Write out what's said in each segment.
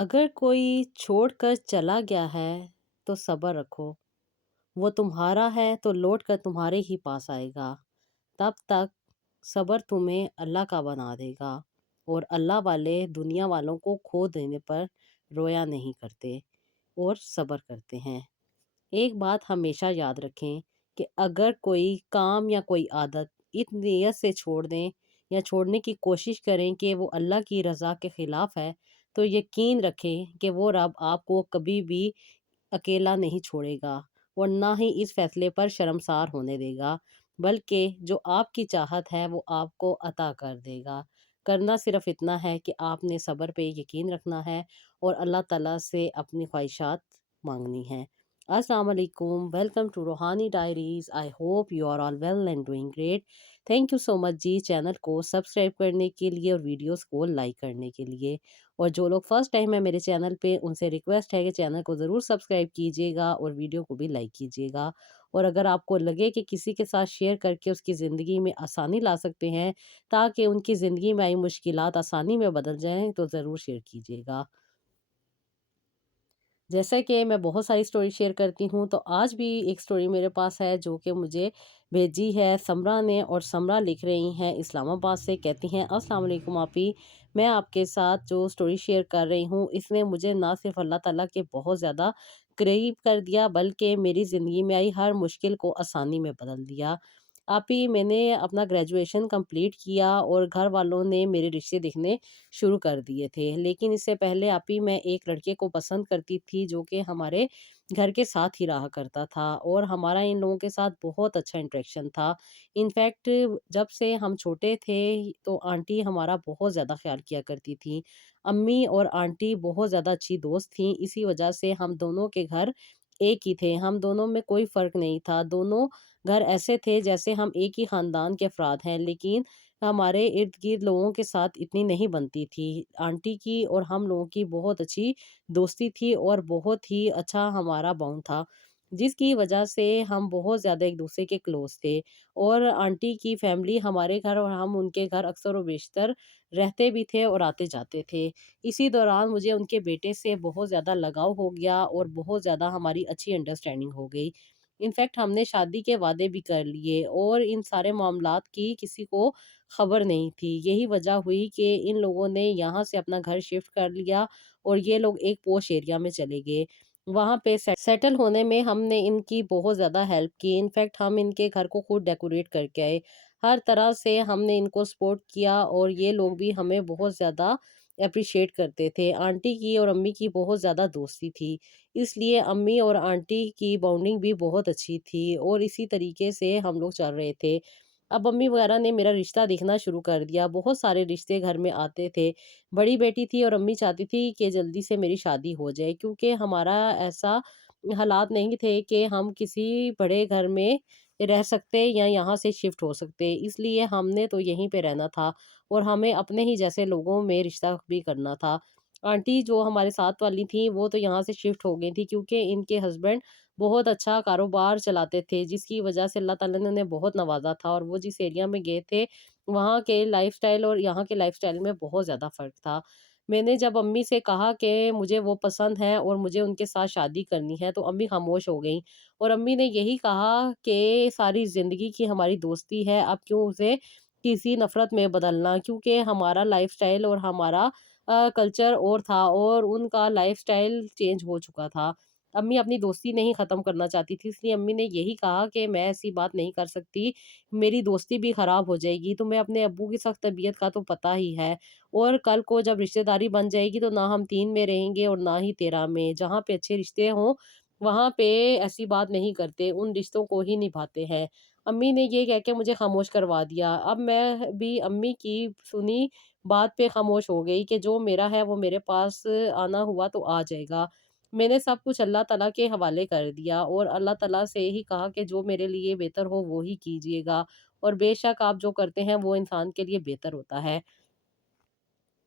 अगर कोई छोड़ कर चला गया है तो सब्र रखो। वो तुम्हारा है तो लौट कर तुम्हारे ही पास आएगा। तब तक सब्र तुम्हें अल्लाह का बना देगा। और अल्लाह वाले दुनिया वालों को खो देने पर रोया नहीं करते और सब्र करते हैं। एक बात हमेशा याद रखें कि अगर कोई काम या कोई आदत इस नीयत से छोड़ दें या छोड़ने की कोशिश करें कि वो अल्लाह की रज़ा के ख़िलाफ़ है, तो यकीन रखें कि वो रब आपको कभी भी अकेला नहीं छोड़ेगा और ना ही इस फ़ैसले पर शर्मसार होने देगा, बल्कि जो आपकी चाहत है वो आपको अता कर देगा। करना सिर्फ़ इतना है कि आपने सब्र पे यकीन रखना है और अल्लाह ताला से अपनी ख्वाहिशात माँगनी हैं। अस्सलाम वालेकुम, welcome to Roohani diaries. I hope you are all well and doing great. Thank you so much ji channel को सब्सक्राइब करने के लिए और वीडियोस को लाइक करने के लिए। और जो लोग फर्स्ट टाइम है मेरे चैनल पे उनसे रिक्वेस्ट है कि चैनल को ज़रूर सब्सक्राइब कीजिएगा और वीडियो को भी लाइक कीजिएगा। और अगर आपको लगे कि किसी के साथ शेयर करके उसकी ज़िंदगी में आसानी ला सकते हैं ताकि उनकी ज़िंदगी में आई मुश्किलात आसानी में बदल जाएँ, तो ज़रूर शेयर कीजिएगा। जैसा कि मैं बहुत सारी स्टोरी शेयर करती हूँ, तो आज भी एक स्टोरी मेरे पास है जो कि मुझे भेजी है समरा ने। और समरा लिख रही हैं इस्लामाबाद से। कहती हैं, अस्सलाम वालेकुम आपी, मैं आपके साथ जो स्टोरी शेयर कर रही हूँ इसने मुझे ना सिर्फ अल्लाह ताला के बहुत ज़्यादा करीब कर दिया, बल्कि मेरी ज़िंदगी में आई हर मुश्किल को आसानी में बदल दिया। आपी, मैंने अपना ग्रेजुएशन कंप्लीट किया और घर वालों ने मेरे रिश्ते देखने शुरू कर दिए थे। लेकिन इससे पहले आपी मैं एक लड़के को पसंद करती थी जो कि हमारे घर के साथ ही रहा करता था और हमारा इन लोगों के साथ बहुत अच्छा इंटरेक्शन था। इनफैक्ट जब से हम छोटे थे तो आंटी हमारा बहुत ज़्यादा ख्याल किया करती थी। अम्मी और आंटी बहुत ज़्यादा अच्छी दोस्त थीं, इसी वजह से हम दोनों के घर एक ही थे। हम दोनों में कोई फ़र्क नहीं था। दोनों घर ऐसे थे जैसे हम एक ही ख़ानदान के अफ़राद हैं, लेकिन हमारे इर्द-गिर्द लोगों के साथ इतनी नहीं बनती थी। आंटी की और हम लोगों की बहुत अच्छी दोस्ती थी और बहुत ही अच्छा हमारा बॉन्ड था, जिसकी वजह से हम बहुत ज़्यादा एक-दूसरे के क्लोज़ थे। और आंटी की फैमिली हमारे घर और हम उनके घर अक्सर व बेशतर रहते भी थे और आते-जाते थे। इसी दौरान मुझे उनके बेटे से बहुत ज़्यादा लगाव हो गया और बहुत ज़्यादा हमारी अच्छी अंडरस्टैंडिंग हो गई। इनफैक्ट हमने शादी के वादे भी कर लिए और इन सारे मामलात की किसी को खबर नहीं थी। यही वजह हुई कि इन लोगों ने यहाँ से अपना घर शिफ्ट कर लिया और ये लोग एक पॉश एरिया में चले गए। वहाँ पे सेटल होने में हमने इनकी बहुत ज़्यादा हेल्प की। इनफैक्ट हम इनके घर को खुद डेकोरेट करके आए। हर तरह से हमने इनको सपोर्ट किया और ये लोग भी हमें बहुत ज़्यादा एप्रिशिएट करते थे। आंटी की और अम्मी की बहुत ज़्यादा दोस्ती थी, इसलिए अम्मी और आंटी की बॉन्डिंग भी बहुत अच्छी थी और इसी तरीके से हम लोग चल रहे थे। अब अम्मी वगैरह ने मेरा रिश्ता देखना शुरू कर दिया। बहुत सारे रिश्ते घर में आते थे। बड़ी बेटी थी और अम्मी चाहती थी कि जल्दी से मेरी शादी हो जाए, क्योंकि हमारा ऐसा हालात नहीं थे कि हम किसी बड़े घर में रह सकते या यहाँ से शिफ्ट हो सकते। इसलिए हमने तो यहीं पे रहना था और हमें अपने ही जैसे लोगों में रिश्ता भी करना था। आंटी जो हमारे साथ वाली थी वो तो यहाँ से शिफ्ट हो गई थी, क्योंकि इनके हस्बैंड बहुत अच्छा कारोबार चलाते थे, जिसकी वजह से अल्लाह ताला ने उन्हें बहुत नवाज़ा था और वो जिस एरिया में गए थे, वहाँ के लाइफ़स्टाइल और यहाँ के लाइफ़स्टाइल में बहुत ज़्यादा फ़र्क था। मैंने जब अम्मी से कहा कि मुझे वो पसंद है और मुझे उनके साथ शादी करनी है, तो अम्मी ख़ामोश हो गईं और अम्मी ने यही कहा कि सारी ज़िंदगी की हमारी दोस्ती है, अब क्यों उसे किसी नफ़रत में बदलना, क्योंकि हमारा लाइफ़स्टाइल और हमारा कल्चर और था और उनका लाइफ़स्टाइल चेंज हो चुका था। अम्मी अपनी दोस्ती नहीं ख़त्म करना चाहती थी, इसलिए अम्मी ने यही कहा कि मैं ऐसी बात नहीं कर सकती, मेरी दोस्ती भी ख़राब हो जाएगी। तुम्हें अपने अब्बू की सख्त तबीयत का तो पता ही है और कल को जब रिश्तेदारी बन जाएगी तो ना हम 3 में रहेंगे और ना ही 13 में। जहाँ पे अच्छे रिश्ते हों, वहाँ पे ऐसी बात नहीं करते, उन रिश्तों को ही निभाते हैं। अम्मी ने ये कह के मुझे ख़ामोश करवा दिया। अब मैं भी अम्मी की सुनी बात पे ख़ामोश हो गई कि जो मेरा है वो मेरे पास आना हुआ तो आ जाएगा। मैंने सब कुछ अल्लाह ताला के हवाले कर दिया और अल्लाह ताला से ही कहा कि जो मेरे लिए बेहतर हो वो ही कीजिएगा और बेशक आप जो करते हैं वो इंसान के लिए बेहतर होता है।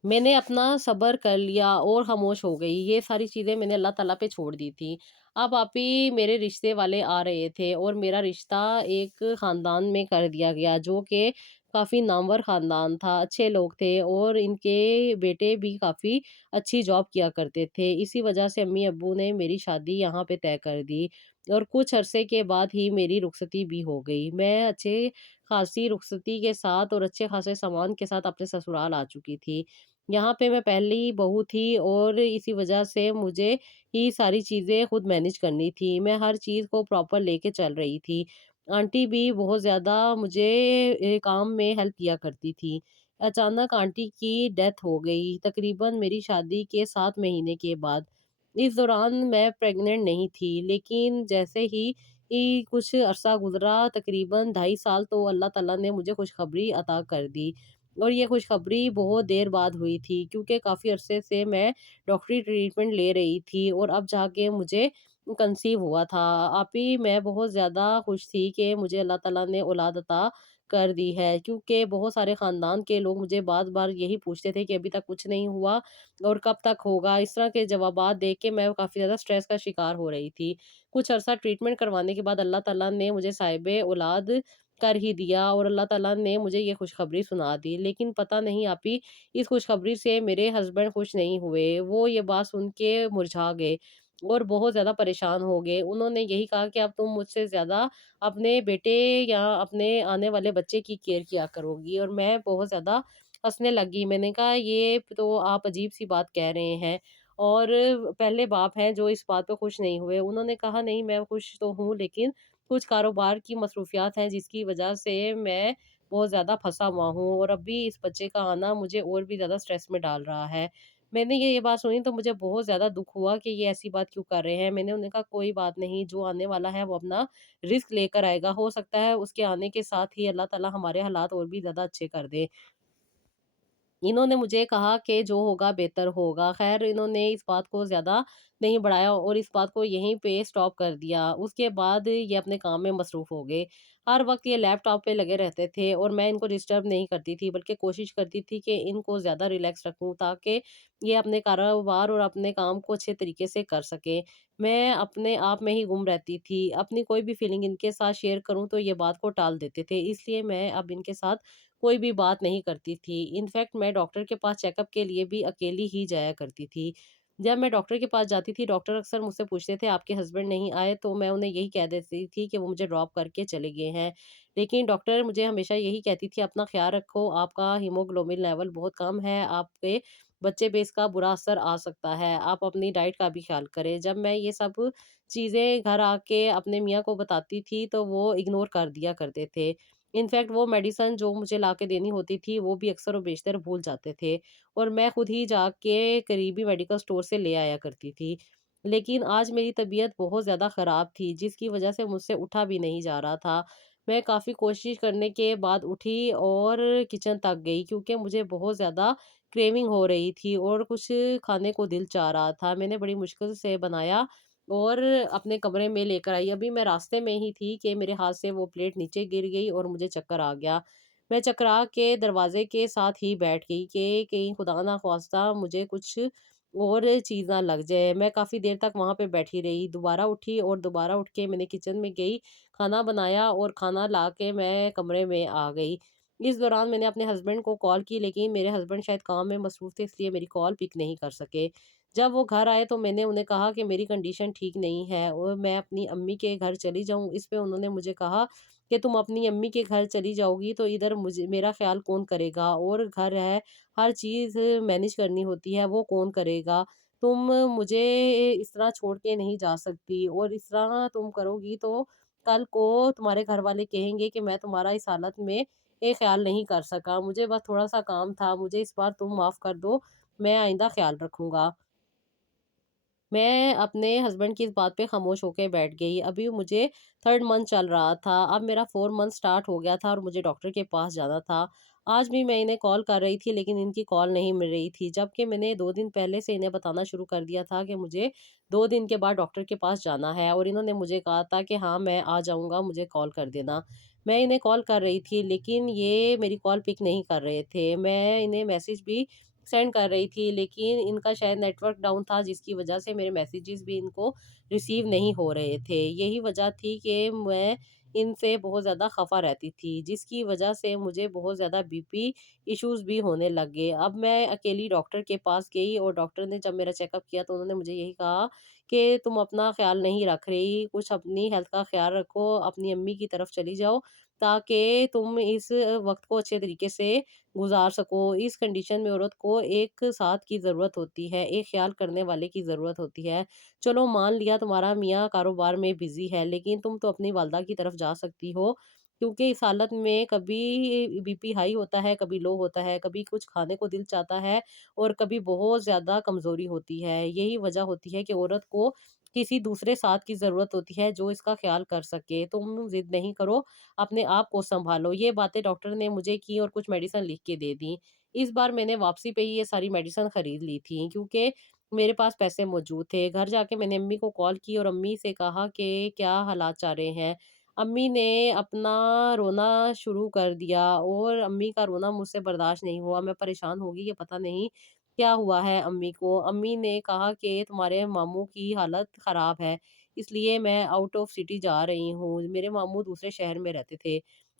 मैंने अपना सब्र कर लिया और खामोश हो गई। ये सारी चीज़ें मैंने अल्लाह ताला पे छोड़ दी थी। अब आप ही मेरे रिश्ते वाले आ रहे थे और मेरा रिश्ता एक ख़ानदान में कर दिया गया, जो कि काफ़ी नामवर ख़ानदान था, अच्छे लोग थे और इनके बेटे भी काफ़ी अच्छी जॉब किया करते थे। इसी वजह से अम्मी-अब्बू ने मेरी शादी यहाँ पे तय कर दी और कुछ अरसे के बाद ही मेरी रुखसती भी हो गई। मैं अच्छे खासी रुखसती के साथ और अच्छे खासे सामान के साथ अपने ससुराल आ चुकी थी। यहाँ पे मैं पहली बहू थी और इसी वजह से मुझे ही सारी चीज़ें खुद मैनेज करनी थी। मैं हर चीज़ को प्रॉपर लेके चल रही थी। आंटी भी बहुत ज़्यादा मुझे काम में हेल्प किया करती थी। अचानक आंटी की डेथ हो गई, तकरीबन मेरी शादी के 7 महीने के बाद। इस दौरान मैं प्रेग्नेंट नहीं थी, लेकिन जैसे ही कुछ अरसा गुज़रा, तकरीबन ढाई साल, तो अल्लाह ताला ने मुझे खुशखबरी अता कर दी। और ये खुशखबरी बहुत देर बाद हुई थी क्योंकि काफ़ी अरसे से मैं डॉक्टरी ट्रीटमेंट ले रही थी और अब जाके मुझे कंसीव हुआ था। आप ही मैं बहुत ज़्यादा खुश थी कि मुझे अल्लाह ताला ने औलाद अता कर दी है, क्योंकि बहुत सारे ख़ानदान के लोग मुझे बार-बार यही पूछते थे कि अभी तक कुछ नहीं हुआ और कब तक होगा? इस तरह के जवाबात देख के मैं काफ़ी ज़्यादा स्ट्रेस का शिकार हो रही थी। कुछ अरसा ट्रीटमेंट करवाने के बाद अल्लाह ताला ने मुझे साहिबे औलाद कर ही दिया और अल्लाह ताला ने मुझे ये खुशखबरी सुना दी। लेकिन पता नहीं आप ही इस खुशखबरी से मेरे हस्बैंड खुश नहीं हुए। वो ये बात सुन के मुरझा गए और बहुत ज़्यादा परेशान हो गए। उन्होंने यही कहा कि अब तुम मुझसे ज़्यादा अपने बेटे या अपने आने वाले बच्चे की केयर किया करोगी, और मैं बहुत ज़्यादा हँसने लगी। मैंने कहा ये तो आप अजीब-सी बात कह रहे हैं, और पहले बाप हैं जो इस बात पे खुश नहीं हुए। उन्होंने कहा नहीं, मैं खुश तो हूँ, लेकिन कुछ कारोबार की मसरूफियात हैं जिसकी वजह से मैं बहुत ज़्यादा फँसा हुआ हूँ और अभी इस बच्चे का आना मुझे और भी ज़्यादा स्ट्रेस में डाल रहा है। मैंने ये बात सुनी तो मुझे बहुत ज़्यादा दुःख हुआ कि ये ऐसी बात क्यों कर रहे हैं। मैंने उन्हें कहा कोई बात नहीं, जो आने वाला है वो अपना रिस्क लेकर आएगा। हो सकता है उसके आने के साथ ही अल्लाह ताला हमारे हालात और भी ज़्यादा अच्छे कर दे। इन्होंने मुझे कहा कि जो होगा बेहतर होगा। ख़ैर, इन्होंने इस बात को ज़्यादा नहीं बढ़ाया और इस बात को यहीं पे स्टॉप कर दिया। उसके बाद ये अपने काम में मसरूफ़ हो गए। हर वक़्त ये लैपटॉप पे लगे रहते थे और मैं इनको डिस्टर्ब नहीं करती थी, बल्कि कोशिश करती थी कि इनको ज़्यादा रिलैक्स रखूँ, ताकि ये अपने कारोबार और अपने काम को अच्छे तरीके से कर सकें। मैं अपने आप में ही गुम रहती थी। अपनी कोई भी फ़ीलिंग इनके साथ शेयर करूँ तो ये बात को टाल देते थे। इसलिए मैं अब इनके साथ कोई भी बात नहीं करती थी। इनफैक्ट मैं डॉक्टर के पास चेकअप के लिए भी अकेली ही जाया करती थी। जब मैं डॉक्टर के पास जाती थी, डॉक्टर अक्सर मुझसे पूछते थे आपके हस्बैंड नहीं आए? तो मैं उन्हें यही कह देती थी कि वो मुझे ड्रॉप करके चले गए हैं। लेकिन डॉक्टर मुझे हमेशा यही कहती थी अपना ख़्याल रखो, आपका हीमोग्लोबिन लेवल बहुत कम है, आपके बच्चे पे इसका बुरा असर आ सकता है, आप अपनी डाइट का भी ख़्याल करें। जब मैं ये सब चीज़ें घर आके अपने मियाँ को बताती थी तो वो इग्नोर कर दिया करते थे। इनफैक्ट वो मेडिसिन जो मुझे लाके देनी होती थी, वो भी अक्सर और बेशतर भूल जाते थे और मैं खुद ही जाके करीबी मेडिकल स्टोर से ले आया करती थी। लेकिन आज मेरी तबीयत बहुत ज़्यादा ख़राब थी, जिसकी वज़ह से मुझसे उठा भी नहीं जा रहा था। मैं काफ़ी कोशिश करने के बाद उठी और किचन तक गई, क्योंकि मुझे बहुत ज़्यादा क्रेविंग हो रही थी और कुछ खाने को दिल चाह रहा था। मैंने बड़ी मुश्किल से बनाया और अपने कमरे में लेकर आई। अभी मैं रास्ते में ही थी कि मेरे हाथ से वो प्लेट नीचे गिर गई और मुझे चक्कर आ गया। मैं चकरा के दरवाज़े के साथ ही बैठ गई कि कहीं खुदा ना ख़वास्ता मुझे कुछ और चीज़ ना लग जाए। मैं काफ़ी देर तक वहाँ पे बैठी रही, दोबारा उठी और दोबारा उठ के मैंने किचन में गई, खाना बनाया और खाना ला के मैं कमरे में आ गई। इस दौरान मैंने अपने हस्बैंड को कॉल की, लेकिन मेरे हस्बैंड शायद काम में मसरूफ़ थे, इसलिए मेरी कॉल पिक नहीं कर सके। जब वो घर आए तो मैंने उन्हें कहा कि मेरी कंडीशन ठीक नहीं है और मैं अपनी अम्मी के घर चली जाऊँ। इस पे उन्होंने मुझे कहा कि तुम अपनी अम्मी के घर चली जाओगी तो इधर मुझे मेरा ख़्याल कौन करेगा? और घर है, हर चीज़ मैनेज करनी होती है, वो कौन करेगा? तुम मुझे इस तरह छोड़ के नहीं जा सकती, और इस तरह तुम करोगी तो कल को तुम्हारे घर वाले कहेंगे कि मैं तुम्हारा इस हालत में ख़्याल नहीं कर सका। मुझे बस थोड़ा-सा काम था, मुझे इस बार तुम माफ़ कर दो, मैं आइंदा ख़्याल रखूँगा। मैं अपने हस्बैंड की इस बात पे खामोश होके बैठ गई। अभी मुझे 3rd मंथ चल रहा था। अब मेरा 4 मंथ स्टार्ट हो गया था और मुझे डॉक्टर के पास जाना था। आज भी मैं इन्हें कॉल कर रही थी, लेकिन इनकी कॉल नहीं मिल रही थी। जबकि मैंने 2 दिन पहले से इन्हें बताना शुरू कर दिया था कि मुझे 2 दिन के बाद डॉक्टर के पास जाना है, और इन्होंने मुझे कहा था कि हाँ, मैं आ जाऊँगा, मुझे कॉल कर देना। मैं इन्हें कॉल कर रही थी, लेकिन ये मेरी कॉल पिक नहीं कर रहे थे। मैं इन्हें मैसेज भी सेंड कर रही थी, लेकिन इनका शायद नेटवर्क डाउन था, जिसकी वजह से मेरे मैसेजेस भी इनको रिसीव नहीं हो रहे थे। यही वजह थी कि मैं इनसे बहुत ज़्यादा खफ़ा रहती थी, जिसकी वजह से मुझे बहुत ज़्यादा बीपी इश्यूज़ भी होने लग गए। अब मैं अकेली डॉक्टर के पास गई और डॉक्टर ने जब मेरा चेकअप किया तो उन्होंने मुझे यही कहा कि तुम अपना ख़्याल नहीं रख रही, कुछ अपनी हेल्थ का ख़्याल रखो, अपनी अम्मी की तरफ चली जाओ ताकि तुम इस वक़्त को अच्छे तरीके से गुज़ार सको। इस कंडीशन में औरत को एक साथ की ज़रूरत होती है, एक ख़्याल करने वाले की ज़रूरत होती है। चलो मान लिया तुम्हारा मियाँ कारोबार में बिज़ी है, लेकिन तुम तो अपनी वालदा की तरफ जा सकती हो, क्योंकि इस हालत में कभी बीपी हाई होता है, कभी लो होता है, कभी कुछ खाने को दिल चाहता है और कभी बहुत ज़्यादा कमज़ोरी होती है। यही वजह होती है कि औरत को किसी दूसरे साथ की ज़रूरत होती है जो इसका ख़्याल कर सके। तुम ज़िद नहीं करो, अपने आप को सँभालो। ये बातें डॉक्टर ने मुझे की और कुछ मेडिसिन लिख के दे दी। इस बार मैंने वापसी पे ही ये सारी मेडिसिन खरीद ली थी, क्योंकि मेरे पास पैसे मौजूद थे। घर जाके मैंने अम्मी को कॉल की और अम्मी से कहा कि क्या हालात चाह रहे हैं। अम्मी ने अपना रोना शुरू कर दिया और अम्मी का रोना मुझसे बर्दाश्त नहीं हुआ। मैं परेशान हो गई कि पता नहीं क्या हुआ है अम्मी को। अम्मी ने कहा कि तुम्हारे मामू की हालत ख़राब है, इसलिए मैं आउट ऑफ सिटी जा रही हूँ। मेरे मामू दूसरे शहर में रहते थे।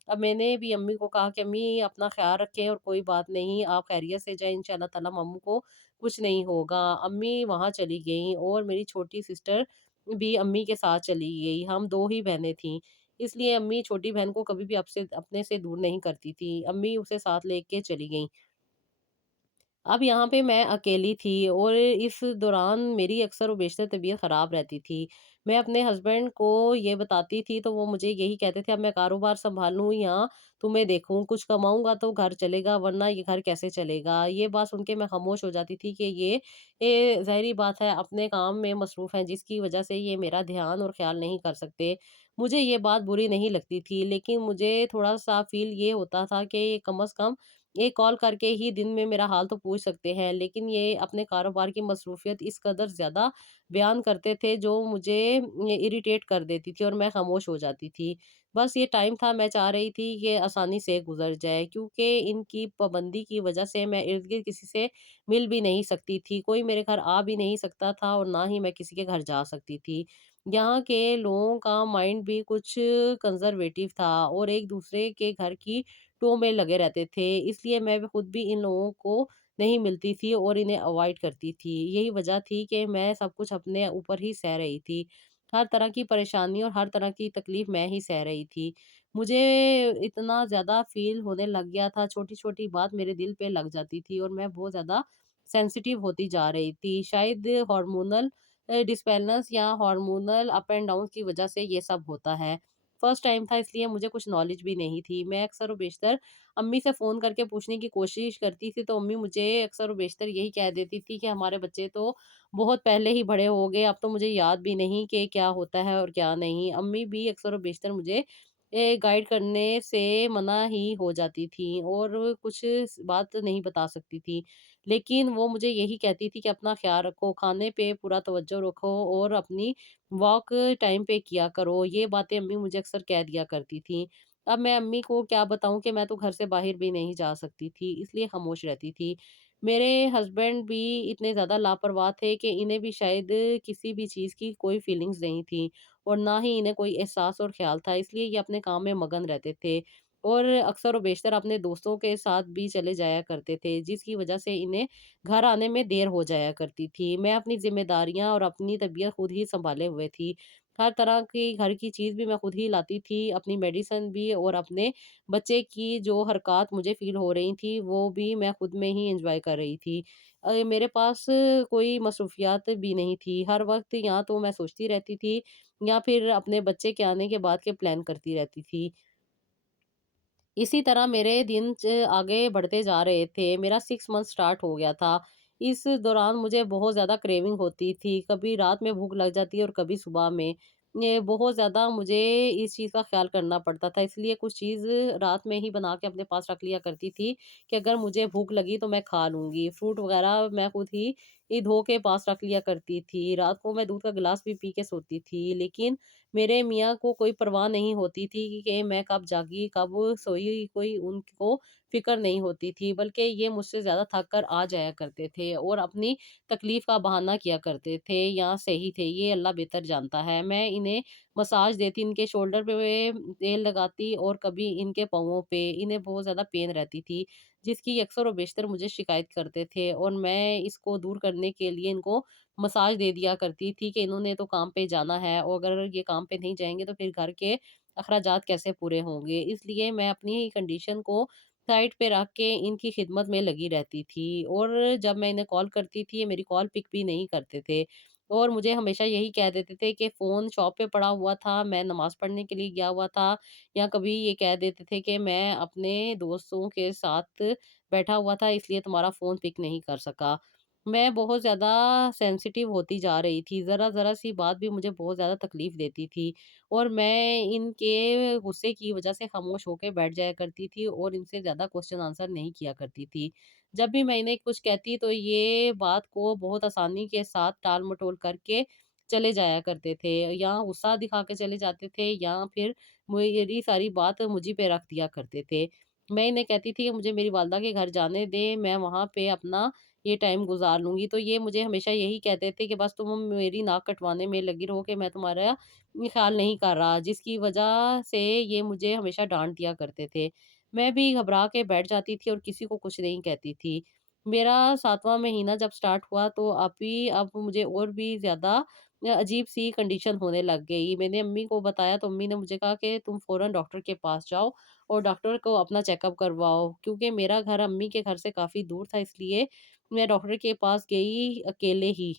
अब मैंने भी अम्मी को कहा कि अम्मी अपना ख़्याल रखें और कोई बात नहीं, आप खैरियत से जाएँ, इंशाअल्लाह ताला मामू को कुछ नहीं होगा। अम्मी वहाँ चली गईं और मेरी छोटी सिस्टर भी अम्मी के साथ चली गई। हम 2 ही बहनें थीं, इसलिए अम्मी छोटी बहन को कभी भी आपसे अपने से दूर नहीं करती थी। अम्मी उसे साथ लेके चली गईं। अब यहाँ पे मैं अकेली थी और इस दौरान मेरी अक्सर और बेशतर तबीयत ख़राब रहती थी। मैं अपने हस्बैंड को ये बताती थी तो वो मुझे यही कहते थे, अब मैं कारोबार सँभालूँ या तुम्हें देखूँ, कुछ कमाऊँगा तो घर चलेगा वरना ये घर कैसे चलेगा। ये बात सुन के मैं खामोश हो जाती थी कि ये ज़ाहिर-सी बात है अपने काम में मसरूफ़ हैं, जिसकी वज़ह से ये मेरा ध्यान और ख़्याल नहीं कर सकते। मुझे ये बात बुरी नहीं लगती थी, लेकिन मुझे थोड़ा-सा फ़ील ये होता था कि कम से कम एक कॉल करके ही दिन में मेरा हाल तो पूछ सकते हैं, लेकिन ये अपने कारोबार की मसरूफ़ियत इस कदर ज़्यादा बयान करते थे जो मुझे इरिटेट कर देती थी और मैं खामोश हो जाती थी। बस ये टाइम था, मैं चाह रही थी कि आसानी से गुज़र जाए, क्योंकि इनकी पाबंदी की वज़ह से मैं इर्द-गिर्द किसी से मिल भी नहीं सकती थी, कोई मेरे घर आ भी नहीं सकता था और ना ही मैं किसी के घर जा सकती थी। यहाँ के लोगों का माइंड भी कुछ कंज़र्वेटिव था और एक-दूसरे के घर की टो में लगे रहते थे, इसलिए मैं भी खुद भी इन लोगों को नहीं मिलती थी और इन्हें अवॉइड करती थी। यही वजह थी कि मैं सब कुछ अपने ऊपर ही सह रही थी। हर तरह की परेशानी और हर तरह की तकलीफ़ मैं ही सह रही थी। मुझे इतना ज़्यादा फ़ील होने लग गया था, छोटी-छोटी बात मेरे दिल पे लग जाती थी और मैं बहुत ज़्यादा सेंसिटिव होती जा रही थी। शायद हार्मोनल डिसबैलेंस या हार्मोनल अप एंड डाउन की वजह से ये सब होता है। फर्स्ट टाइम था, इसलिए मुझे कुछ नॉलेज भी नहीं थी। मैं अक्सर और बेशतर अम्मी से फ़ोन करके पूछने की कोशिश करती थी, तो अम्मी मुझे अक्सर और बेशतर यही कह देती थी कि हमारे बच्चे तो बहुत पहले ही बड़े हो गए, अब तो मुझे याद भी नहीं कि क्या होता है और क्या नहीं। अम्मी भी अक्सर और बेशतर मुझे गाइड करने से मना ही हो जाती थी और कुछ बात नहीं बता सकती थी। लेकिन वो मुझे यही कहती थी कि अपना ख़्याल रखो, खाने पे पूरा तवज्जो रखो और अपनी वॉक टाइम पे किया करो। ये बातें अम्मी मुझे अक्सर कह दिया करती थी। अब मैं अम्मी को क्या बताऊँ कि मैं तो घर से बाहर भी नहीं जा सकती थी, इसलिए खामोश रहती थी। मेरे हस्बैंड भी इतने ज़्यादा लापरवाह थे कि इन्हें भी शायद किसी भी चीज़ की कोई फीलिंग्स नहीं थी और ना ही इन्हें कोई एहसास और ख़्याल था, इसलिए ये अपने काम में मगन रहते थे और अक्सर और बेशतर अपने दोस्तों के साथ भी चले जाया करते थे, जिसकी वजह से इन्हें घर आने में देर हो जाया करती थी। मैं अपनी ज़िम्मेदारियाँ और अपनी तबीयत खुद ही सँभाले हुए थी। हर तरह की घर की चीज़ भी मैं खुद ही लाती थी, अपनी मेडिसिन भी और अपने बच्चे की जो हरकत मुझे फ़ील हो रही थी, वो भी मैं खुद में ही एन्जॉय कर रही थी। मेरे पास कोई मसरूफ़ियत भी नहीं थी। हर वक़्त या तो मैं सोचती रहती थी या फिर अपने बच्चे के आने के बाद के प्लान करती रहती थी। इसी तरह मेरे दिन आगे बढ़ते जा रहे थे। मेरा 6 मंथ स्टार्ट हो गया था। इस दौरान मुझे बहुत ज़्यादा क्रेविंग होती थी। कभी रात में भूख लग जाती और कभी सुबह में। ये बहुत ज़्यादा मुझे इस चीज़ का ख़्याल करना पड़ता था। इसलिए कुछ चीज़ रात में ही बना के अपने पास रख लिया करती थी कि अगर मुझे भूख लगी तो मैं खा लूँगी। फ्रूट वग़ैरह मैं खुद ही धो के पास रख लिया करती थी। रात को मैं दूध का गिलास भी पी के सोती थी। लेकिन मेरे मियाँ को कोई परवाह नहीं होती थी कि मैं कब जागी, कब सोई, कोई उनको फ़िक्र नहीं होती थी, बल्कि ये मुझसे ज़्यादा थक कर आ जाया करते थे और अपनी तकलीफ़ का बहाना किया करते थे या सही थे, ये अल्लाह बेहतर जानता है। मैं इन्हें मसाज देती, इनके शोल्डर पे तेल लगाती और कभी इनके पाँवों पे। इन्हें बहुत ज़्यादा पेन रहती थी, जिसकी अक्सर और बेशतर मुझे शिकायत करते थे और मैं इसको दूर करने के लिए इनको मसाज दे दिया करती थी कि इन्होंने तो काम पे जाना है और अगर ये काम पे नहीं जाएँगे तो फिर घर के अखराजात कैसे पूरे होंगे। इसलिए मैं अपनी कंडीशन को साइड पे रख के इनकी खिदमत में लगी रहती थी और जब मैं इन्हें कॉल करती थी, ये मेरी कॉल पिक भी नहीं करते थे और मुझे हमेशा यही कह देते थे कि फ़ोन शॉप पे पड़ा हुआ था, मैं नमाज़ पढ़ने के लिए गया हुआ था, या कभी ये कह देते थे कि मैं अपने दोस्तों के साथ बैठा हुआ था इसलिए तुम्हारा फ़ोन पिक नहीं कर सका। मैं बहुत ज़्यादा सेंसिटिव होती जा रही थी, ज़रा-ज़रा सी बात भी मुझे बहुत ज़्यादा तकलीफ़ देती थी और मैं इनके गुस्से की वज़ह से खामोश होके बैठ जाया करती थी और इनसे ज़्यादा क्वेश्चन आंसर नहीं किया करती थी। जब भी मैं इन्हें कुछ कहती तो ये बात को बहुत आसानी के साथ टाल-मटोल करके चले जाया करते थे। या गुस्सा दिखा के चले जाते थे या फिर मेरी सारी बात मुझी पे रख दिया करते थे। मैं इन्हें कहती थी कि मुझे मेरी वालदा के घर जाने दें, मैं वहाँ पे अपना ये टाइम गुज़ार लूँगी। तो ये मुझे हमेशा यही कहते थे कि बस तुम मेरी नाक कटवाने में लगी रहो कि मैं तुम्हारा ख़्याल नहीं कर रहा, जिसकी वजह से ये मुझे हमेशा डाँट दिया करते थे। मैं भी घबरा के बैठ जाती थी और किसी को कुछ नहीं कहती थी। मेरा 7वाँ महीना जब स्टार्ट हुआ तो अब मुझे और भी ज़्यादा अजीब-सी कंडीशन होने लग गई। मैंने अम्मी को बताया तो अम्मी ने मुझे कहा कि तुम फ़ौरन डॉक्टर के पास जाओ और डॉक्टर को अपना चेकअप करवाओ। क्योंकि मेरा घर अम्मी के घर से काफ़ी दूर था, इसलिए मैं डॉक्टर के पास गई अकेले ही।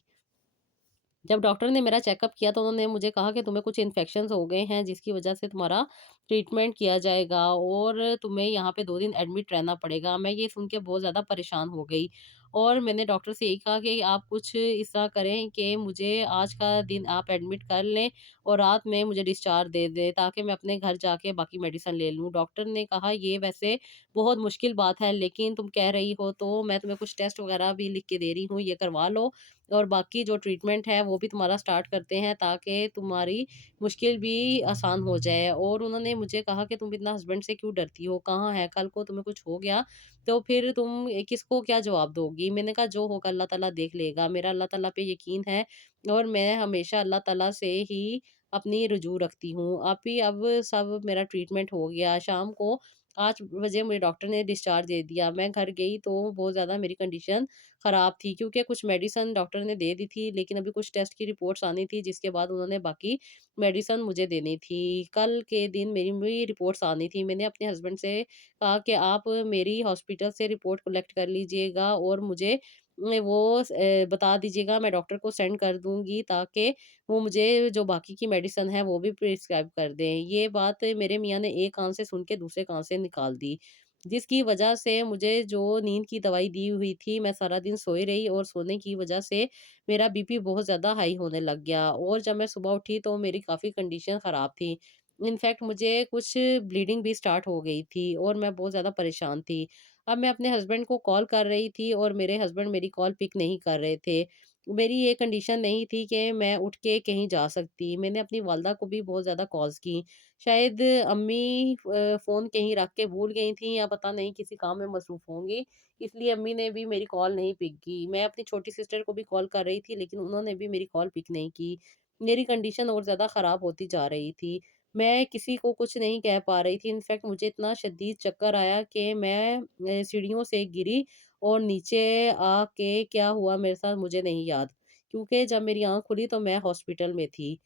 जब डॉक्टर ने मेरा चेकअप किया तो उन्होंने मुझे कहा कि तुम्हें कुछ इन्फेक्शंस हो गए हैं जिसकी वजह से तुम्हारा ट्रीटमेंट किया जाएगा और तुम्हें यहाँ पे 2 दिन एडमिट रहना पड़ेगा। मैं ये सुन के बहुत ज़्यादा परेशान हो गई और मैंने डॉक्टर से यही कहा कि आप कुछ इस तरह करें कि मुझे आज का दिन आप एडमिट कर लें और रात में मुझे डिस्चार्ज दे दें ताकि मैं अपने घर जाके बाकी मेडिसिन ले लूँ। डॉक्टर ने कहा ये वैसे बहुत मुश्किल बात है, लेकिन तुम कह रही हो तो मैं तुम्हें कुछ टेस्ट वगैरह भी लिख के दे रही हूँ, ये करवा लो और बाकी जो ट्रीटमेंट है वो भी तुम्हारा स्टार्ट करते हैं ताकि तुम्हारी मुश्किल भी आसान हो जाए। और उन्होंने मुझे कहा कि तुम इतना हस्बैंड से क्यों डरती हो? कहाँ है? कल को तुम्हें कुछ हो गया तो फिर तुम किसको क्या जवाब दोगी? मैंने कहा जो होगा अल्लाह ताला देख लेगा। मेरा अल्लाह ताला पे यकीन है और मैं हमेशा अल्लाह ताला से ही अपनी रुजू रखती हूँ। अब सब मेरा ट्रीटमेंट हो गया। शाम को 8 बजे मुझे डॉक्टर ने डिस्चार्ज दे दिया। मैं घर गई तो बहुत ज़्यादा मेरी कंडीशन ख़राब थी क्योंकि कुछ मेडिसिन डॉक्टर ने दे दी थी, लेकिन अभी कुछ टेस्ट की रिपोर्ट्स आनी थी जिसके बाद उन्होंने बाकी मेडिसिन मुझे देनी थी। कल के दिन मेरी भी रिपोर्ट्स आनी थी। मैंने अपने हस्बैंड से कहा कि आप मेरी हॉस्पिटल से रिपोर्ट कलेक्ट कर लीजिएगा और मुझे बता दीजिएगा, मैं डॉक्टर को सेंड कर दूँगी ताकि वो मुझे जो बाकी की मेडिसिन है वो भी प्रिस्क्राइब कर दें। ये बात मेरे मियाँ ने एक कान से सुन के दूसरे कान से निकाल दी। जिसकी वजह से मुझे जो नींद की दवाई दी हुई थी, मैं सारा दिन सोई रही और सोने की वजह से मेरा बीपी बहुत ज़्यादा हाई होने लग गया और जब मैं सुबह उठी तो मेरी काफ़ी कंडीशन ख़राब थी। इनफैक्ट मुझे कुछ ब्लीडिंग भी स्टार्ट हो गई थी और मैं बहुत ज़्यादा परेशान थी। अब मैं अपने हस्बैंड को कॉल कर रही थी और मेरे हस्बैंड मेरी कॉल पिक नहीं कर रहे थे। मेरी ये कंडीशन नहीं थी कि मैं उठ के कहीं जा सकती। मैंने अपनी वालदा को भी बहुत ज़्यादा कॉल्स की। शायद अम्मी फ़ोन कहीं रख के भूल गई थीं या पता नहीं किसी काम में मसरूफ़ होंगी, इसलिए अम्मी ने भी मेरी कॉल नहीं पिक की। मैं अपनी छोटी सिस्टर को भी कॉल कर रही थी, लेकिन उन्होंने भी मेरी कॉल पिक नहीं की। मेरी कंडीशन और ज़्यादा ख़राब होती जा रही थी। मैं किसी को कुछ नहीं कह पा रही थी। इनफैक्ट मुझे इतना शदीद चक्कर आया कि मैं सीढ़ियों से गिरी और नीचे आके क्या हुआ मेरे साथ मुझे नहीं याद। क्योंकि जब मेरी आँख खुली तो मैं हॉस्पिटल में थी।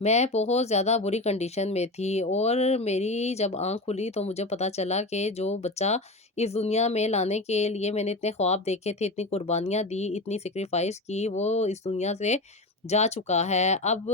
मैं बहुत ज़्यादा बुरी कंडीशन में थी और मेरी जब आँख खुली तो मुझे पता चला कि जो बच्चा इस दुनिया में लाने के लिए मैंने इतने ख्वाब देखे थे, इतनी कुर्बानियाँ दी, इतनी सैक्रिफ़ाइस की, वो इस दुनिया से जा चुका है। अब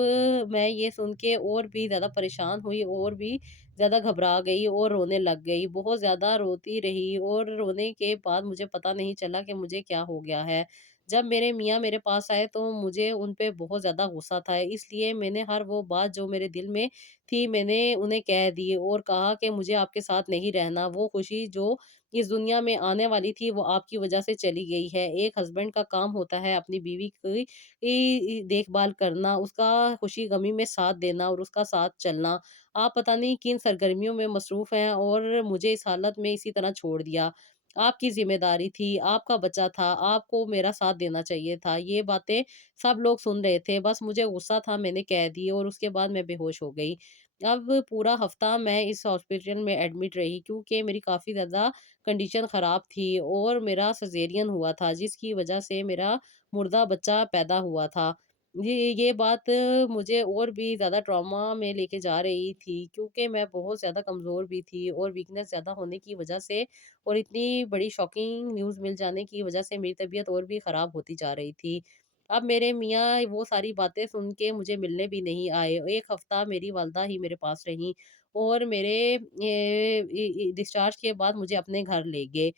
मैं ये सुन के और भी ज़्यादा परेशान हुई और भी ज़्यादा घबरा गई और रोने लग गई। बहुत ज़्यादा रोती रही और रोने के बाद मुझे पता नहीं चला कि मुझे क्या हो गया है। जब मेरे मियाँ मेरे पास आए तो मुझे उन पे बहुत ज़्यादा गुस्सा था, इसलिए मैंने हर वो बात जो मेरे दिल में थी मैंने उन्हें कह दी और कहा कि मुझे आपके साथ नहीं रहना। वो खुशी जो इस दुनिया में आने वाली थी वो आपकी वज़ह से चली गई है। एक हस्बैंड का काम होता है अपनी बीवी की देखभाल करना, उसका खुशी-गमी में साथ देना और उसका साथ चलना। आप पता नहीं किन सरगर्मियों में मसरूफ़ हैं और मुझे इस हालत में इसी तरह छोड़ दिया। آپ کی ذمہ داری تھی، آپ کا بچہ تھا، آپ کو میرا ساتھ دینا چاہیے تھا۔ یہ باتیں سب لوگ سن رہے تھے، بس مجھے غصہ تھا، میں نے کہہ دی اور اس کے بعد میں بے ہوش ہو گئی۔ اب پورا ہفتہ میں اس ہاسپٹل میں ایڈمٹ رہی کیونکہ میری کافی زیادہ کنڈیشن خراب تھی اور میرا سیزیرین ہوا تھا جس کی وجہ سے میرا مردہ بچہ پیدا ہوا تھا۔ یہ بات مجھے اور بھی زیادہ ٹراما میں لے کے جا رہی تھی کیونکہ میں بہت زیادہ کمزور بھی تھی اور ویکنس زیادہ ہونے کی وجہ سے اور اتنی بڑی شاکنگ نیوز مل جانے کی وجہ سے میری طبیعت اور بھی خراب ہوتی جا رہی تھی۔ اب میرے میاں وہ ساری باتیں سن کے مجھے ملنے بھی نہیں آئے۔ ایک ہفتہ میری والدہ ہی میرے پاس رہیں اور میرے ڈسچارج کے بعد مجھے اپنے گھر لے گئے۔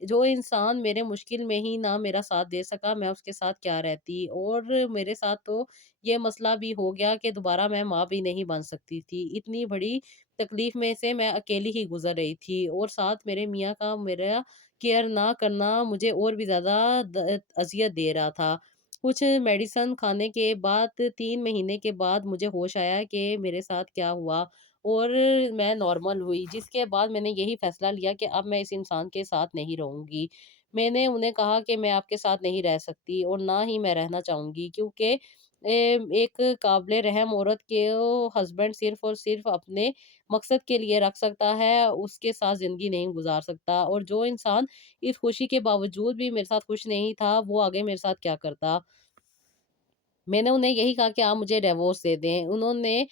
جو انسان میرے مشکل میں ہی نہ میرا ساتھ دے سکا، میں اس کے ساتھ کیا رہتی۔ اور میرے ساتھ تو یہ مسئلہ بھی ہو گیا کہ دوبارہ میں ماں بھی نہیں بن سکتی تھی۔ اتنی بڑی تکلیف میں سے میں اکیلی ہی گزر رہی تھی اور ساتھ میرے میاں کا میرا کیئر نہ کرنا مجھے اور بھی زیادہ اذیت دے رہا تھا۔ کچھ میڈیسن کھانے کے بعد 3 مہینے کے بعد مجھے ہوش آیا کہ میرے ساتھ کیا ہوا اور میں نارمل ہوئی، جس کے بعد میں نے یہی فیصلہ لیا کہ اب میں اس انسان کے ساتھ نہیں رہوں گی۔ میں نے انہیں کہا کہ میں آپ کے ساتھ نہیں رہ سکتی اور نہ ہی میں رہنا چاہوں گی کیونکہ ایک قابل رحم عورت کے ہسبینڈ صرف اور صرف اپنے مقصد کے لیے رکھ سکتا ہے، اس کے ساتھ زندگی نہیں گزار سکتا۔ اور جو انسان اس خوشی کے باوجود بھی میرے ساتھ خوش نہیں تھا، وہ آگے میرے ساتھ کیا کرتا۔ میں نے انہیں یہی کہا کہ آپ مجھے ڈیورس دے دیں۔ انہوں نے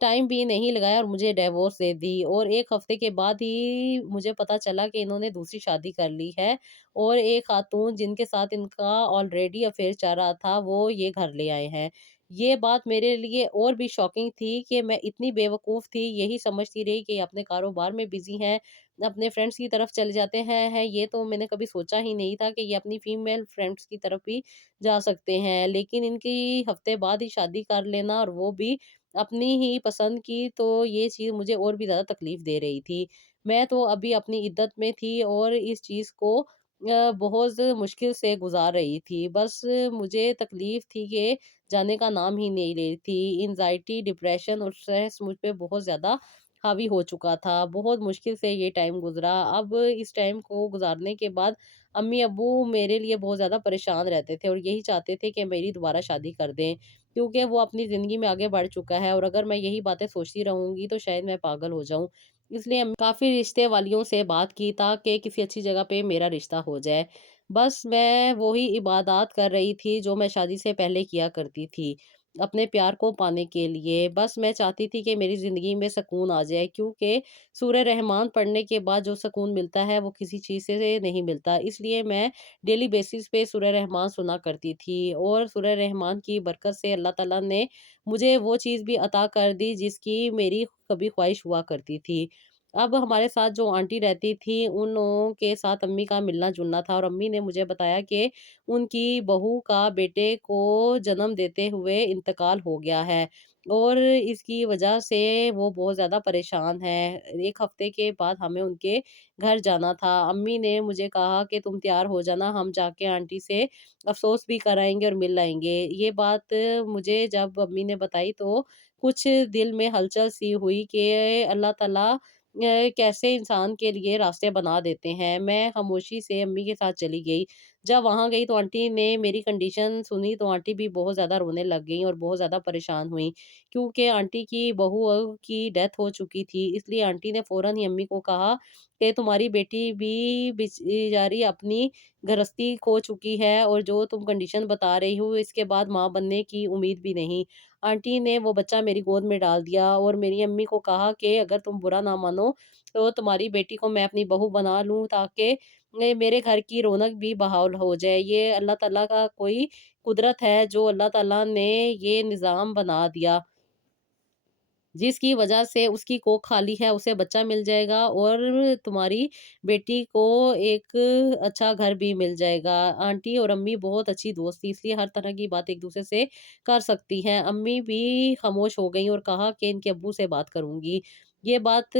ٹائم بھی نہیں لگایا اور مجھے ڈیورس دے دی اور 1 ہفتے کے بعد ہی مجھے پتا چلا کہ انہوں نے دوسری شادی کر لی ہے اور ایک خاتون جن کے ساتھ ان کا آلریڈی افیئر چل رہا تھا وہ یہ گھر لے آئے ہیں۔ یہ بات میرے لیے اور بھی شاکنگ تھی کہ میں اتنی بیوقوف تھی، یہی سمجھتی رہی کہ یہ اپنے کاروبار میں بزی ہیں، اپنے فرینڈس کی طرف چلے جاتے ہیں۔ یہ تو میں نے کبھی سوچا ہی نہیں تھا کہ یہ اپنی فیمیل فرینڈس کی طرف بھی جا سکتے ہیں، لیکن ان کی ہفتے بعد ہی شادی کر لینا اور وہ بھی اپنی ہی پسند کی، تو یہ چیز مجھے اور بھی زیادہ تکلیف دے رہی تھی۔ میں تو ابھی اپنی عدت میں تھی اور اس چیز کو بہت مشکل سے گزار رہی تھی۔ بس مجھے تکلیف تھی کہ جانے کا نام ہی نہیں لے رہی تھی۔ انزائٹی، ڈپریشن اور سٹریس مجھ پہ بہت زیادہ حاوی ہو چکا تھا۔ بہت مشکل سے یہ ٹائم گزرا۔ اب اس ٹائم کو گزارنے کے بعد امی ابو میرے لیے بہت زیادہ پریشان رہتے تھے اور یہی چاہتے تھے کہ میری دوبارہ شادی کر دیں کیونکہ وہ اپنی زندگی میں آگے بڑھ چکا ہے اور اگر میں یہی باتیں سوچتی رہوں گی تو شاید میں پاگل ہو جاؤں۔ اس لیے کافی رشتے والیوں سے بات کی تاکہ کسی اچھی جگہ پہ میرا رشتہ ہو جائے۔ بس میں وہی عبادات کر رہی تھی جو میں شادی سے پہلے کیا کرتی تھی اپنے پیار کو پانے کے لیے۔ بس میں چاہتی تھی کہ میری زندگی میں سکون آ جائے کیونکہ سورہ رحمان پڑھنے کے بعد جو سکون ملتا ہے وہ کسی چیز سے نہیں ملتا۔ اس لیے میں ڈیلی بیسس پہ سورہ رحمان سنا کرتی تھی اور سورہ رحمان کی برکت سے اللہ تعالیٰ نے مجھے وہ چیز بھی عطا کر دی جس کی میری کبھی خواہش ہوا کرتی تھی۔ اب ہمارے ساتھ جو آنٹی رہتی تھی ان لوگوں کے ساتھ امی کا ملنا جلنا تھا اور امی نے مجھے بتایا کہ ان کی بہو کا بیٹے کو جنم دیتے ہوئے انتقال ہو گیا ہے اور اس کی وجہ سے وہ بہت زیادہ پریشان ہے۔ 1 ہفتے کے بعد ہمیں ان کے گھر جانا تھا۔ امی نے مجھے کہا کہ تم تیار ہو جانا، ہم جا کے آنٹی سے افسوس بھی کرائیں گے اور مل لائیں گے۔ یہ بات مجھے جب امی نے بتائی تو کچھ دل میں ہلچل سی ہوئی کہ اللہ تعالیٰ کیسے انسان کے لیے راستے بنا دیتے ہیں۔ میں خاموشی سے امی کے ساتھ چلی گئی۔ جب وہاں گئی تو آنٹی نے میری کنڈیشن سنی تو آنٹی بھی بہت زیادہ رونے لگ گئیں اور بہت زیادہ پریشان ہوئیں کیونکہ آنٹی کی بہو کی ڈیتھ ہو چکی تھی۔ اس لیے آنٹی نے فوراً ہی امی کو کہا کہ تمہاری بیٹی بھی بیچاری اپنی گرہستی کھو چکی ہے اور جو تم کنڈیشن بتا رہی ہو اس کے بعد ماں بننے کی امید بھی نہیں۔ آنٹی نے وہ بچہ میری گود میں ڈال دیا اور میری امی کو کہا کہ اگر تم برا نہ مانو تو تمہاری بیٹی کو میں اپنی بہو بنا لوں تاکہ میرے گھر کی رونق بھی بحال ہو جائے۔ یہ اللہ تعالیٰ کا کوئی قدرت ہے جو اللہ تعالیٰ نے یہ نظام بنا دیا جس کی وجہ سے اس کی کوکھ خالی ہے، اسے بچہ مل جائے گا اور تمہاری بیٹی کو ایک اچھا گھر بھی مل جائے گا۔ آنٹی اور امی بہت اچھی دوست تھی اس لیے ہر طرح کی بات ایک دوسرے سے کر سکتی ہیں۔ امی بھی خاموش ہو گئیں اور کہا کہ ان کے ابو سے بات کروں گی۔ یہ بات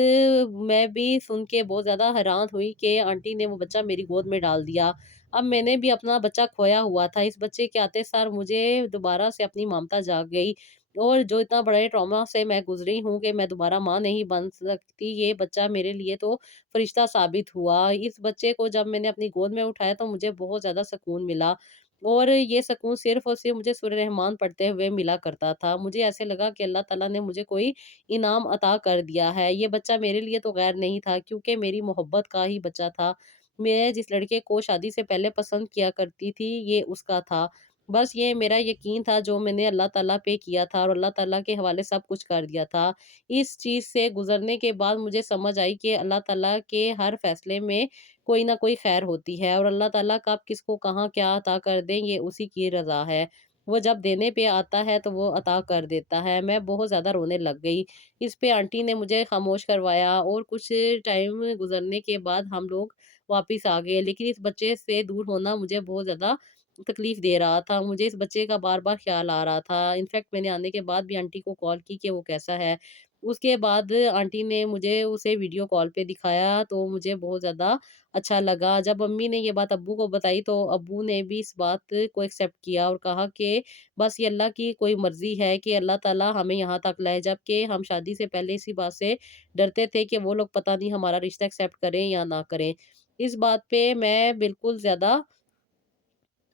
میں بھی سن کے بہت زیادہ حیران ہوئی کہ آنٹی نے وہ بچہ میری گود میں ڈال دیا۔ अब मैंने भी अपना बच्चा खोया हुआ था। इस बच्चे के आते सार मुझे दोबारा से अपनी ममता जाग गई, और जो इतना बड़े ट्रॉमा से मैं गुज़री हूँ कि मैं दोबारा माँ नहीं बन सकती, ये बच्चा मेरे लिए तो फ़रिश्ता साबित हुआ। इस बच्चे को जब मैंने अपनी गोद में उठाया तो मुझे बहुत ज़्यादा सुकून मिला, और ये सुकून सिर्फ़ और सिर्फ़ मुझे सूरह रहमान पढ़ते हुए मिला करता था। मुझे ऐसे लगा कि अल्लाह ताला ने मुझे कोई इनाम अता कर दिया है। ये बच्चा मेरे लिए तो गैर नहीं था, क्योंकि मेरी मोहब्बत का ही बच्चा था। मैं जिस लड़के को शादी से पहले पसंद किया करती थी, ये उसका था। बस ये मेरा यकीन था जो मैंने अल्लाह ताला पे किया था, और अल्लाह ताला के हवाले सब कुछ कर दिया था। इस चीज़ से गुज़रने के बाद मुझे समझ आई कि अल्लाह ताला के हर फ़ैसले में कोई ना कोई खैर होती है, और अल्लाह ताला कब किसको कहाँ क्या अता कर दें, ये उसी की रज़ा है। वो जब देने पे आता है तो वो अता कर देता है। मैं बहुत ज़्यादा रोने लग गई। इस पे आंटी ने मुझे खामोश करवाया, और कुछ टाइम गुज़रने के बाद हम लोग वापिस आ गए। लेकिन इस बच्चे से दूर होना मुझे बहुत ज़्यादा तकलीफ़ दे रहा था। मुझे इस बच्चे का बार-बार ख़्याल आ रहा था। इनफैक्ट मैंने आने के बाद भी आंटी को कॉल की कि वो कैसा है। उसके बाद आंटी ने मुझे उसे वीडियो कॉल पे दिखाया, तो मुझे बहुत ज़्यादा अच्छा लगा। जब अम्मी ने ये बात अब्बू को बताई तो अब्बू ने भी इस बात को एक्सेप्ट किया, और कहा कि बस ये अल्लाह की कोई मर्ज़ी है कि अल्लाह ताला हमें यहाँ तक लाए। जबकि हम शादी से पहले इसी बात से डरते थे कि वो लोग पता नहीं हमारा रिश्ता एक्सेप्ट करें या ना करें। इस बात पे मैं बिल्कुल ज़्यादा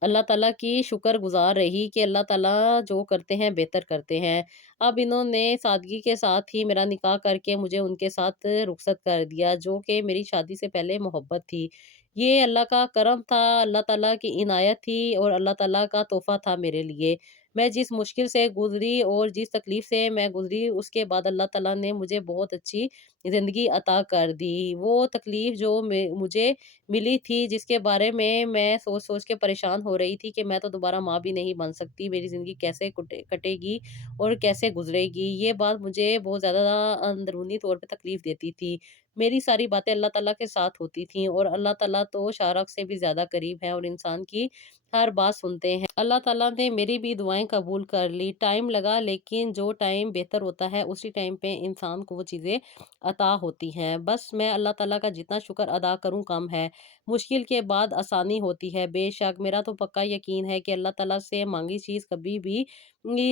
अल्लाह ताला की शुक्रगुज़ार रही कि अल्लाह ताला जो करते हैं बेहतर करते हैं। अब इन्होंने सादगी के साथ ही मेरा निकाह करके मुझे उनके साथ रुख़्सत कर दिया, जो कि मेरी शादी से पहले मोहब्बत थी। ये अल्लाह का करम था, अल्लाह ताला की इनायत थी, और अल्लाह ताला का तोहफ़ा था मेरे लिए। मैं जिस मुश्किल से गुज़री और जिस तकलीफ़ से मैं गुज़री, उसके बाद अल्लाह ताला ने मुझे बहुत अच्छी ज़िंदगी अता कर दी। वो तकलीफ़ जो मुझे मिली थी, जिसके बारे में मैं सोच-सोच के परेशान हो रही थी कि मैं तो दोबारा माँ भी नहीं बन सकती, मेरी ज़िंदगी कैसे कटेगी और कैसे गुज़रेगी। ये बात मुझे बहुत ज़्यादा अंदरूनी तौर पे तकलीफ़ देती थी। मेरी सारी बातें अल्लाह ताला के साथ होती थीं, और अल्लाह ताला तो शारक से भी ज़्यादा करीब है, और इंसान की हर बात सुनते हैं। अल्लाह ताला ने मेरी भी दुआएँ कबूल कर ली। टाइम लगा, लेकिन जो टाइम बेहतर होता है उसी टाइम पे इंसान को वो चीज़ें अता होती हैं। बस मैं अल्लाह ताला का जितना शुक्र अदा करूँ कम है। मुश्किल के बाद आसानी होती है। बेशक मेरा तो पक्का यकीन है कि अल्लाह ताला से माँगी चीज़ कभी भी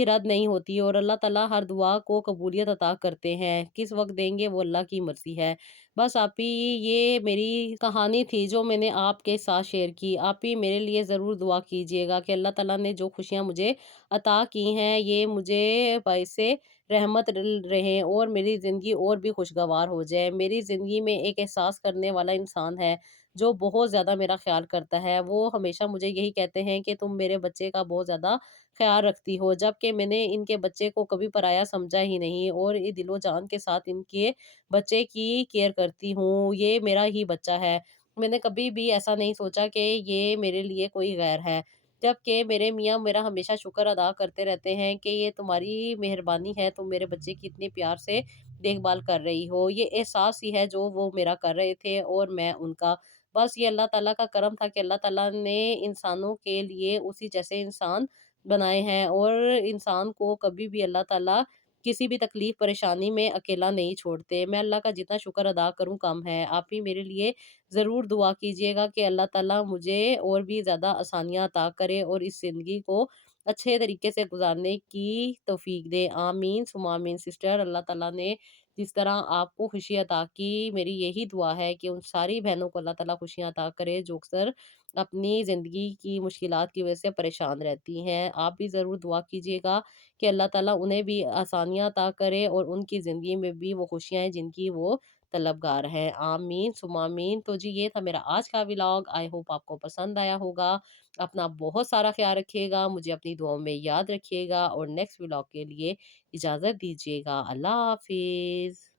रद्द नहीं होती, और अल्लाह ताला हर दुआ को कबूलियत अता करते हैं। किस वक़्त देंगे वो अल्लाह की मर्ज़ी है। बस आप ही, ये मेरी कहानी थी जो मैंने आपके साथ शेयर की। आप ही मेरे लिए ज़रूर दुआ कीजिएगा कि अल्लाह ताला ने जो खुशियाँ मुझे अता की हैं, ये मुझे बाइसे रहमत रहें, और मेरी ज़िंदगी और भी खुशगवार हो जाए। मेरी ज़िंदगी में एक एहसास करने वाला इंसान है, जो बहुत ज़्यादा मेरा ख़्याल करता है। वो हमेशा मुझे यही कहते हैं कि तुम मेरे बच्चे का बहुत ज़्यादा ख़्याल रखती हो, जबकि मैंने इनके बच्चे को कभी पराया समझा ही नहीं, और ये दिलो-जान के साथ इनके बच्चे की केयर करती हूँ। ये मेरा ही बच्चा है। मैंने कभी भी ऐसा नहीं सोचा कि ये मेरे लिए कोई गैर है। जबकि मेरे मियाँ मेरा हमेशा शुक्र अदा करते रहते हैं कि ये तुम्हारी मेहरबानी है, तुम मेरे बच्चे की इतने प्यार से देखभाल कर रही हो। ये एहसास ही है जो वो मेरा कर रहे थे, और मैं उनका। बस ये अल्लाह ताला का करम था कि अल्लाह ताला ने इंसानों के लिए उसी जैसे इंसान बनाए हैं, और इंसान को कभी भी अल्लाह ताला किसी भी तकलीफ परेशानी में अकेला नहीं छोड़ते। मैं अल्लाह का जितना शुक्र अदा करूँ कम है। आप भी मेरे लिए ज़रूर दुआ कीजिएगा कि अल्लाह ताला मुझे और भी ज़्यादा आसानियाँ अता करे, और इस ज़िंदगी को अच्छे तरीके से गुज़ारने की तौफ़ीक दे। आमीन सुम्मा आमीन सिस्टर। अल्लाह ताला ने जिस तरह आपको खुशी अता की, मेरी यही दुआ है कि उन सारी बहनों को अल्लाह ताला खुशियाँ अता करे जो अक्सर अपनी ज़िंदगी की मुश्किलात की वजह से परेशान रहती हैं। आप भी ज़रूर दुआ कीजिएगा कि अल्लाह ताला उन्हें भी आसानियाँ अता करे, और उनकी ज़िंदगी में भी वो खुशियाँ हैं जिनकी वो तलबगार हैं। आमीन सुम्मा आमीन। तो जी, ये था मेरा आज का व्लॉग। आई होप आपको पसंद आया होगा। अपना बहुत सारा ख़्याल रखिएगा, मुझे अपनी दुआओं में याद रखिएगा, और नेक्स्ट व्लॉग के लिए इजाज़त दीजिएगा। अल्लाह हाफ़िज़।